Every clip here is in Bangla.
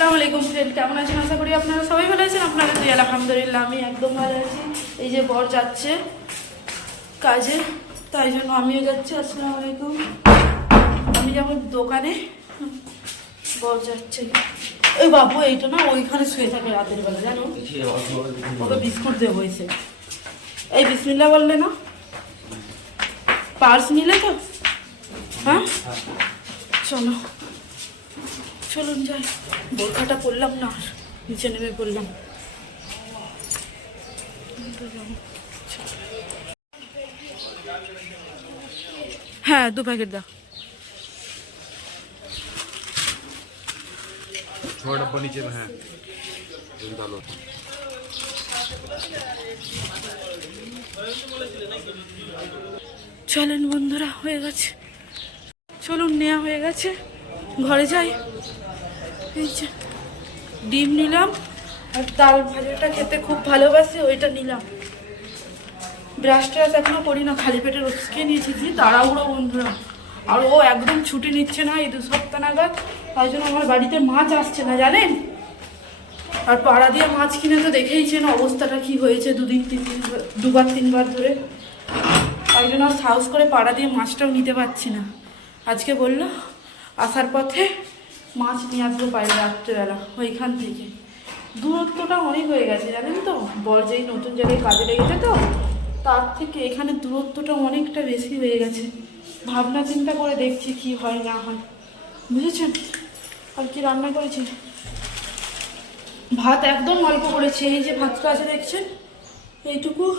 আসসালামু আলাইকুম ফ্রেন্ড কেমন আছেন? আশা করি আপনারা সবাই ভালো আছেন। আপনারা তুই আলহামদুলিল্লাহ, আমি একদম ভালো আছি। এই যে বর যাচ্ছে কাজে, তাই জন্য আমিও যাচ্ছি। আসসালামু আলাইকুম। আমি যাব দোকানে। বর যাচ্ছে। ওই বাবু, এইটা না, ওইখানে শুয়ে থাকে রাতের বেলা, জানো? ওকে বিস্কুট দেবো এসে এই বিসমিল্লা বললে না? পার্স নিলে তো? হ্যাঁ? চলো। চলুন যাই বোরখাটা পরলাম না আর নিচে নেমে পড়লাম হ্যাঁ দু প্যাকেট দাও थोड़ा डब्बा नीचे में है वो भी डालो চলেন বন্ধুরা হয়ে গেছে চলুন নেওয়া হয়ে গেছে ঘরে যাই ডিম নিলাম আর তাল ভাজাটা খেতে খুব ভালোবাসি, ওইটা নিলাম। ব্রাশ ট্রাশ এখনও করি না খালি পেটে খেয়ে নিয়েছি যে তাড়াহুড়ো বন্ধুরা। আর ও একদম ছুটি নিচ্ছে না এই দু সপ্তাহ নাগাদ, তাই জন্য আমার বাড়িতে মাছ আসছে না, জানেন? আর পাড়া দিয়ে মাছ কিনে তো দেখেইছেন অবস্থাটা কি হয়েছে দুদিন, তিন দিন দুবার, তিনবার ধরে। তাই জন্য সাহস করে পাড়া দিয়ে মাছটাও নিতে পারছি না। আজকে বলল, আসার পথে মাছ নিয়ে আসব বাইরে রাত্রেবেলা, ওইখান থেকে। দূরত্বটা অনেক হয়ে গেছে, জানেন তো? বর যেই নতুন জায়গায় কাজে লেগেছে তো, তার থেকে এখানে দূরত্বটা অনেকটা বেশি হয়ে গেছে। ভাবনা চিন্তা করে দেখছি কি হয় না হয়। বুঝেছেন? আর কি রান্না করেছি? ভাত একদম অল্প করেছি, এই যে ভাতটা আছে দেখছেন? এইটুকু।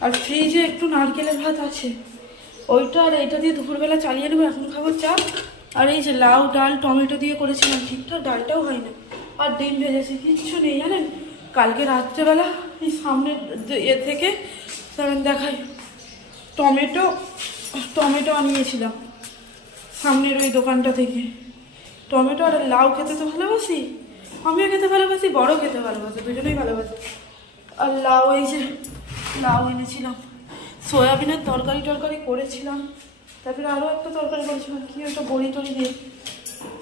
আর ফ্রিজে একটু নারকেলের ভাত আছে। ওইটা আর এইটা দিয়ে দুপুরবেলা চালিয়ে নেব, এখন খাব চা। আর এই যে লাউ, ডাল, টমেটো দিয়ে করেছিলাম ঠিকঠাক, ডালটাও হয় না। আর ডিম ভেজেছি, কিচ্ছু নেই, জানেন? কালকে রাত্রেবেলা এই সামনের এ থেকে তখন দেখাই, টমেটো টমেটো আনিয়েছিলাম সামনের ওই দোকানটা থেকে। টমেটো আর লাউ খেতে তো ভালোবাসি, আমিও খেতে ভালোবাসি বড় খেতে ভালোবাসি, দুজনেই ভালোবাসি। আর লাউ, এই যে লাউ এনেছিলাম। সয়াবিনের তরকারি টরকারি করেছিলাম। তারপরে আরও একটা তরকারি করেছিলাম, কি ওটা বড়ি টড়ি দিয়ে।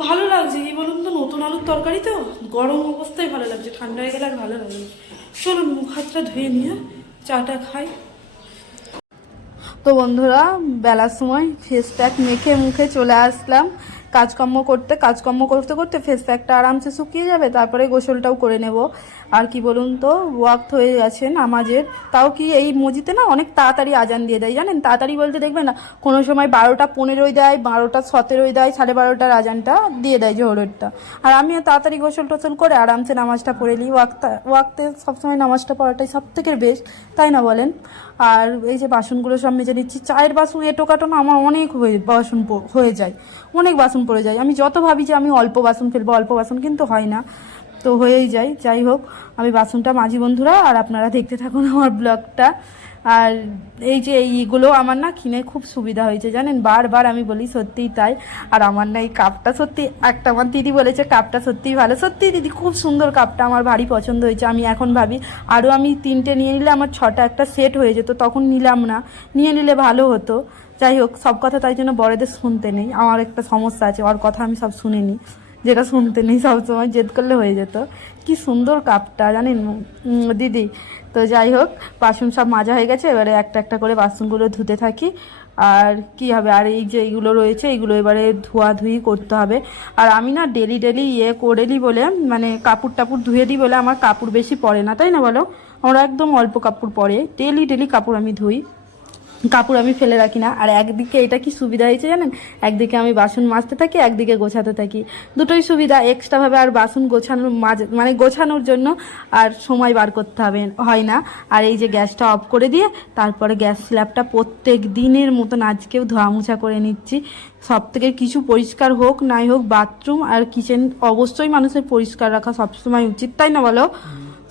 ভালো লাগছে কি বলুন তো নতুন আলুর তরকারি তো? গরম অবস্থায় ভালো লাগছে, ঠান্ডা হয়ে গেলে আর ভালো লাগে চলুন, মুখ হাতটা ধুয়ে নিয়ে চাটা খাই। তো বন্ধুরা, বেলার সময় ফেস প্যাক মেখে মুখে চলে আসলাম। কাজকর্ম করতে কাজকর্ম করতে করতে ফেস প্যাকটা আরামসে শুকিয়ে যাবে, তারপরে গোসলটাও করে নেব। আর কি বলুন তো, ওয়াক্ত হয়ে গেছে নামাজের। তাও কি এই মসজিদে না অনেক তাড়াতাড়ি আজান দিয়ে দেয় জানেন? তাড়াতাড়ি বলতে দেখবেন না, কোনো সময় বারোটা পনেরোই দেয়, বারোটা সতেরোই দেয়, সাড়ে বারোটার আজানটা দিয়ে দেয় জোহরেরটা। আর আমিও তাড়াতাড়ি গোসল টোসল করে আরামসে নামাজটা পড়ে নিই। ওয়াক্তা, ওয়াক্তে সবসময় নামাজটা পড়াটাই সব থেকে বেস্ট, তাই না বলেন? আর এই যে বাসনগুলো সব মেজে নিচ্ছি। চায়ের বাসন এটো না আমার অনেক হয়ে, বাসন হয়ে যায়। অনেক বাসন পড়ে যায়। আমি যত ভাবি যে আমি অল্প বাসন ফেলব, অল্প বাসন কিন্তু হয় না। তো হয়েই যায়। যাই হোক, আমি বাসনটা মাঝি বন্ধুরা, আর আপনারা দেখতে থাকুন আমার ব্লগটা। আর এই যে এইগুলো আমার না কিনে খুব সুবিধা হয়েছে, জানেন? বারবার আমি বলি সত্যিই তাই। আর আমার না এই কাপটা সত্যি, একটা আমার দিদি বলেছে, কাপটা সত্যিই ভালো। সত্যি দিদি, খুব সুন্দর কাপটা আমার ভারী পছন্দ হয়েছে, আমি এখন ভাবি আরও আমি তিনটে নিয়ে নিলে আমার ছটা একটা সেট হয়ে যেত, তখন নিলাম না। নিয়ে নিলে ভালো হতো। যাই হোক, সব কথা তাই জন্য বড়দের শুনতে নেই। আমার একটা সমস্যা আছে, ওর কথা আমি সব শুনে নিই যেটা শুনতে নেই সবসময় জেদ করলে হয়ে যেত। কি সুন্দর কাপটা, জানেন? দিদি, তো যাই হোক, বাসন সব মাজা হয়ে গেছে, এবারে একটা একটা করে বাসনগুলো ধুতে থাকি। আর কি হবে? আর এই যে এইগুলো রয়েছে এইগুলো এবারে ধোয়াধুয়ি করতে হবে। আর আমি না ডেলি ডেলি ইয়ে করে দিই বলে মানে কাপড় টাপুর ধুয়ে দিই বলে আমার কাপড় বেশি পরে না, তাই না বলো? আমরা একদম অল্প কাপড় পরে। ডেলি ডেলি কাপড় আমি ধুই। কাপড় আমি ফেলে রাখি না। আর একদিকে এটা কি সুবিধা হয়েছে জানেন? একদিকে আমি বাসন মাজতে থাকি, একদিকে গোছাতে থাকি। দুটোই সুবিধা এক্সট্রাভাবে আর বাসন গোছানোর মাঝে মানে গোছানোর জন্য আর সময় বার করতে হবে, হয় না। আর এই যে গ্যাসটা অফ করে দিয়ে, তারপরে গ্যাস স্ল্যাবটা প্রত্যেক দিনের মতন আজকেও ধোয়া মোছা করে নিচ্ছি। সব থেকে কিছু পরিষ্কার হোক, নাই হোক, বাথরুম আর কিচেন অবশ্যই মানুষের পরিষ্কার রাখা সবসময় উচিত, তাই না বলো?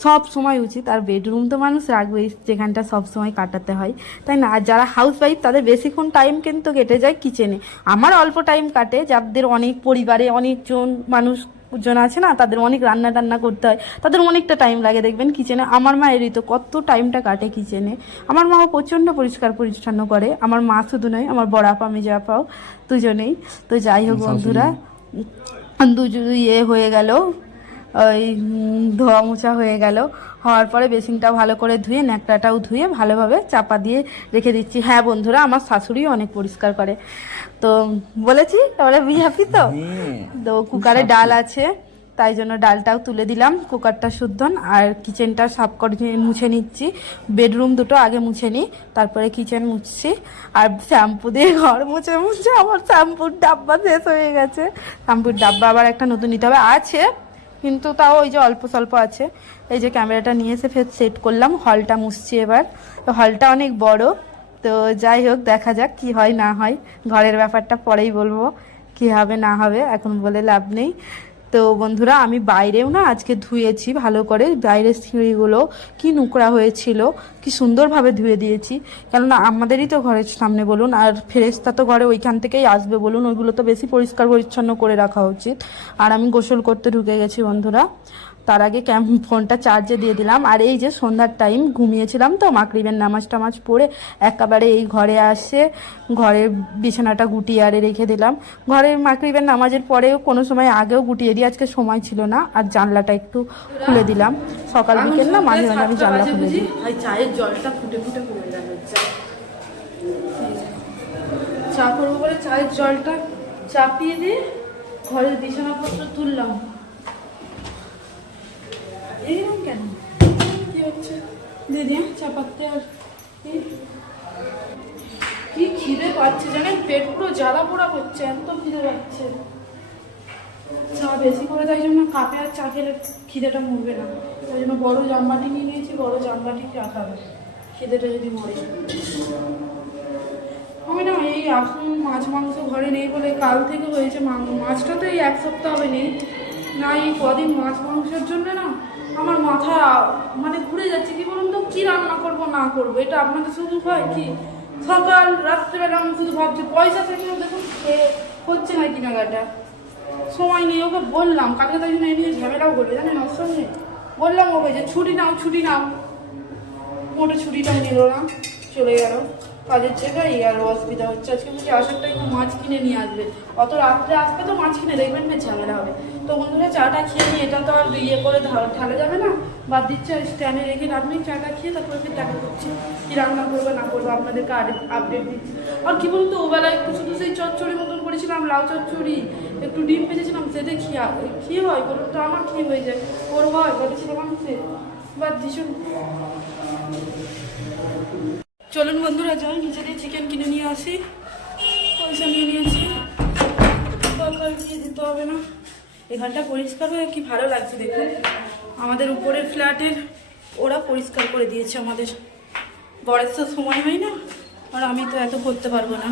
সব সময় উচিত আর বেডরুম তো মানুষ রাখবেই যেখানটা সব সময় কাটাতে হয় তাই না? আর যারা হাউস ওয়াইফ তাদের বেশিক্ষণ টাইম কিন্তু কেটে যায় কিচেনে আমার অল্প টাইম কাটে যাদের অনেক পরিবারে অনেকজন মানুষ জন আছে না তাদের অনেক রান্না টান্না করতে হয় তাদের অনেকটা টাইম লাগে দেখবেন কিচেনে আমার মায়েরই তো কত টাইমটা কাটে কিচেনে আমার মাও প্রচণ্ড পরিষ্কার পরিচ্ছন্ন করে আমার মা শুধু নয় আমার বড় আপা মেজো আপাও দুজনেই। তো যাই হোক বন্ধুরা দুজন ইয়ে হয়ে গেল। ওই ধোয়া মোছা হয়ে গেল। হওয়ার পরে বেসিনটা ভালো করে ধুয়ে ন্যাকড়াটাও ধুয়ে ভালোভাবে চাপা দিয়ে রেখে দিচ্ছি। হ্যাঁ বন্ধুরা আমার শাশুড়িও অনেক পরিষ্কার করে। তো বলেছি তাহলে বি হ্যাপি তো? তো কুকারে ডাল আছে তাই জন্য ডালটাও তুলে দিলাম। কুকারটা শুদ্ধন আর কিচেনটা সাফ করে মুছে নিচ্ছি। বেডরুম দুটো আগে মুছে নিই তারপরে কিচেন মুছছি। আর শ্যাম্পু দিয়ে ঘর মুছে মুছে আমার শ্যাম্পুর ডাব্বা শেষ হয়ে গেছে। শ্যাম্পুর ডাব্বা আবার একটা নতুন নিতে হবে। আছে কিন্তু তাও ওই যে অল্প স্বল্প আছে। এই যে ক্যামেরাটা নিয়ে এসে ফের সেট করলাম হলটা মুছছি এবার। তো হলটা অনেক বড়, তো যাই হোক, দেখা যাক কি হয় না হয়। ঘরের ব্যাপারটা পরেই বলব, কি হবে না হবে, এখন বলে লাভ নেই। তো বন্ধুরা, আমি বাইরেও না আজকে ধুয়েছি ভালো করে। বাইরের সিঁড়িগুলো কি নোংরা হয়েছিল, কি সুন্দরভাবে ধুয়ে দিয়েছি। কেননা আমাদেরই তো ঘরের সামনে বলুন, আর ফেরেস্তা তো ঘরে ওইখান থেকেই আসবে বলুন, ওইগুলো তো বেশি পরিষ্কার পরিচ্ছন্ন করে রাখা উচিত। আর আমি গোসল করতে ঢুকে গেছি বন্ধুরা। তার আগে ক্যাম, ফোনটা চার্জে দিয়ে দিলাম। আর এই যে সন্ধ্যার টাইম ঘুমিয়েছিলাম তো মাকরিবের নামাজ টামাজ পড়ে একেবারে এই ঘরে আসে ঘরের বিছানাটা গুটিয়ে আরে রেখে দিলাম। ঘরের মাকরিবের নামাজের পরেও কোনো সময় আগেও গুটিয়ে দিই, আজকে সময় ছিল না। আর জানলাটা একটু খুলে দিলাম। সকাল বিকেল না, মাঝে মাঝে আমি জানলা খুলে দিই। চায়ের জলটা ফুটে ফুটে চা করব বলে চায়ের জলটা চাপিয়ে দিয়ে ঘরের বিছানাপত্র তুললাম। কেন? কি হচ্ছে? দিদি চাপাতে আর। কি? খিদে পাচ্ছে জানেন? পেট পুরো জ্বালা পোড়া করছে, এত খিদে পাচ্ছে। চা বেশি করে, তাই জন্য কাপে আর চা খেলে খিদেটা মরবে না। তাই জন্য বড় জামবাটি নিয়ে নিয়েছি, বড় জামবাটি চা খাবে খিদেটা যদি মরে আমি না এই এখন মাছ মাংস ঘরে নেই বলে কাল থেকে হয়েছে মাং- মাছটা তো এই এক সপ্তাহ হবে নেই। না, এই কদিন মাছ মাংসের জন্য না আমার মাথা মানে ঘুরে যাচ্ছে, কি বলুন তো? কি রান্না করব, না করব? এটা আপনাদের শুধু হয় কি? সকাল, রাত্রেবেলা আমি শুধু ভাবছি, পয়সা থাকলেও দেখুন খেয়ে হচ্ছে না কেনাকাটা। সময় নেই, ওকে বললাম, কালকে তাই জন্য এই নিয়ে ঝামেলাও করবে, জানেন ওর সঙ্গে? বললাম ওকে যে, ছুটি নাও ছুটি নাও। মোটে ছুটিটাও নিল না, চলে গেল। কাজের জায়গায় আর অসুবিধা হচ্ছে। আজকে বলছি আসার টাইমে মাছ কিনে নিয়ে আসবে। অত রাত্রে আসবে তো মাছ কিনে, দেখবেন বেশ ঝামেলা হবে। তো বন্ধুরা, চাটা খেয়ে নিই এটা তো আর ইয়ে করে ঢালা যাবে না। বাদ দিচ্ছে, আর স্ট্যান্ডে রেখে লাভ চাটা খেয়ে তারপরে ফির দেখা করছি কি রান্না করব, না করব, আপনাদেরকে আর আপডেট দিচ্ছি। আর কী বলুন তো ওবেলা একটু শুধু সেই চচ্চড়ি মতন করেছিলাম, লাউ চচ্চড়ি, একটু ডিম ভেজেছিলাম সেটা খেয়ে কি হয়, বলুন তো, আমার খেয়ে হয়ে যায়। ওর হয়, বলেছিলাম আমি সে। বাদ ভীষণ চলুন বন্ধুরা, যাই নিচে দিয়ে চিকেন কিনে নিয়ে আসি। এখানটা পরিষ্কার হয়ে কি ভালো লাগছে দেখুন। আমাদের উপরের ফ্ল্যাটের ওরা পরিষ্কার করে দিয়েছে আমাদের। বরের তো সময় হয় না আর আমি তো এত করতে পারব না।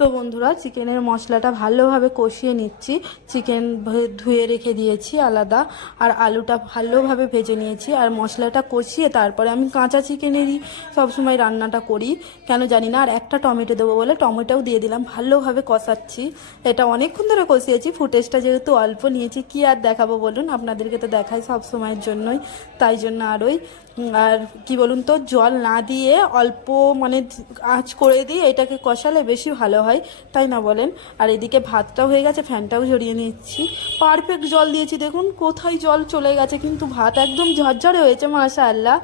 তো বন্ধুরা চিকেনের মশলাটা ভালোভাবে কষিয়ে নিচ্ছি। চিকেন ধুয়ে রেখে দিয়েছি আলাদা। আর আলুটা ভালোভাবে ভেজে নিয়েছি। আর মশলাটা কষিয়ে তারপরে আমি কাঁচা চিকেনেরই সবসময় রান্নাটা করি। কেন জানি না আর একটা টমেটো দেবো বলে টমেটোও দিয়ে দিলাম। ভালোভাবে কষাচ্ছি। এটা অনেকক্ষণ ধরে কষিয়েছি। ফুটেজটা যেহেতু অল্প নিয়েছি কি আর দেখাবো বলুন? আপনাদেরকে তো দেখাই সব সময়ের জন্যই। তাই জন্য আর উম, আর কি বলুন তো, জল না দিয়ে অল্প মানে আঁচ করে দিয়ে এটাকে কষালে বেশি ভালো হয়, তাই না বলেন? আর এদিকে ভাতটাও হয়ে গেছে, ফ্যানটাও ঝরিয়ে নিচ্ছি। পারফেক্ট জল দিয়েছি, দেখুন কোথায় জল চলে গেছে, কিন্তু ভাত একদম ঝরঝরে হয়েছে মাশা আল্লাহ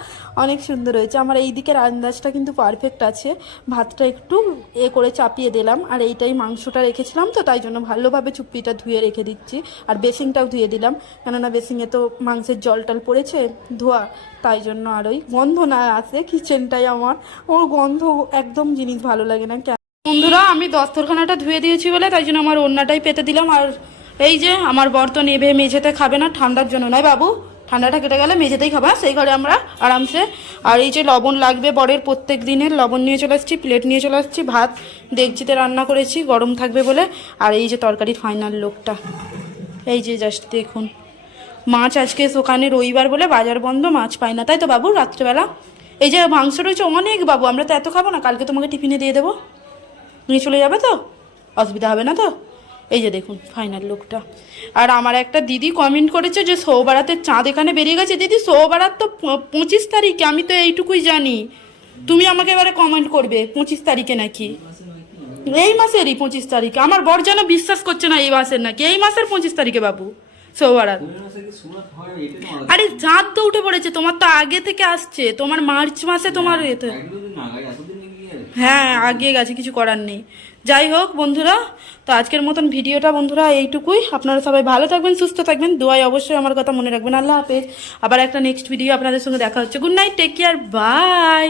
অনেক সুন্দর হয়েছে, আমার এই দিকের আন্দাজটা কিন্তু পারফেক্ট আছে। ভাতটা একটু এ করে চাপিয়ে দিলাম, আর এইটাই মাংসটা রেখেছিলাম তো, তাই জন্য ভালোভাবে চুপ্পিটা ধুয়ে রেখে দিচ্ছি, আর বেসিনটাও ধুয়ে দিলাম। কেননা বেসিংয়ে তো মাংসের জল টল পড়েছে, ধোয়া তাই জন্য আর ওই গন্ধ না আসে কিচেনটাই আমার। ওর গন্ধ একদম জিনিস ভালো লাগে না। বন্ধুরা, আমি দস্তরখানাটা ধুয়ে দিয়েছি বলে, তাই জন্য আমার ওড়নাটাই পেতে দিলাম। আর এই যে, আমার বর তো নেবে, মেঝেতে খাবে না ঠান্ডার জন্য। নয় বাবু, ঠান্ডাটা কেটে গেলে মেঝেতেই খাবা, সেই ঘরে আমরা আরামসে। আর এই যে, লবণ লাগবে বরের প্রত্যেক দিনের। লবণ নিয়ে চলে আসছি, প্লেট নিয়ে চলে আসছি, ভাত দেখছিতে রান্না করেছি, গরম থাকবে বলে। আর এই যে, তরকারির ফাইনাল লোকটা। এই যে জাস্ট দেখুন। মাছ আজকে ওখানে রবিবার বলে বাজার বন্ধ, মাছ পাই না। তাই তো বাবু, রাত্রেবেলা। এই যে মাংস রয়েছে, অনেক বাবু, আমরা তো এত খাব না, কালকে তোমাকে টিফিনে দিয়ে দেবো। নিয়ে চলে যাবে তো? অসুবিধা হবে না তো? এই যে দেখুন ফাইনাল লোকটা আর আমার একটা দিদি কমেন্ট করেছে যে, সৌবারাতের চাঁদ এখানে বেরিয়ে গেছে। দিদি, সৌবারাত তো পঁচিশ তারিখে, আমি তো এইটুকুই জানি। তুমি আমাকে এবারে কমেন্ট করবে, পঁচিশ তারিখে নাকি? এই মাসেরই পঁচিশ তারিখে। আমার বর যেন বিশ্বাস করছে না এই মাসের নাকি? এই মাসের পঁচিশ তারিখে বাবু। সৌবারাত কোন মাসে কি সুরাত এটা তো আলাদা আরে চাঁদ তো উঠে পড়েছে তোমার তো আগে থেকে আসছে তোমার মার্চ মাসে তোমার এতে হ্যাঁ আগে গেছে কিছু করার নেই। যাই হোক বন্ধুরা তো আজকের মতন ভিডিওটা বন্ধুরা এইটুকুই। আপনারা সবাই ভালো থাকবেন সুস্থ থাকবেন। দোয়াই অবশ্যই আমার কথা মনে রাখবেন। আল্লাহ হাফেজ। আবার একটা নেক্সট ভিডিও আপনাদের সঙ্গে দেখা হচ্ছে। Good night take care bye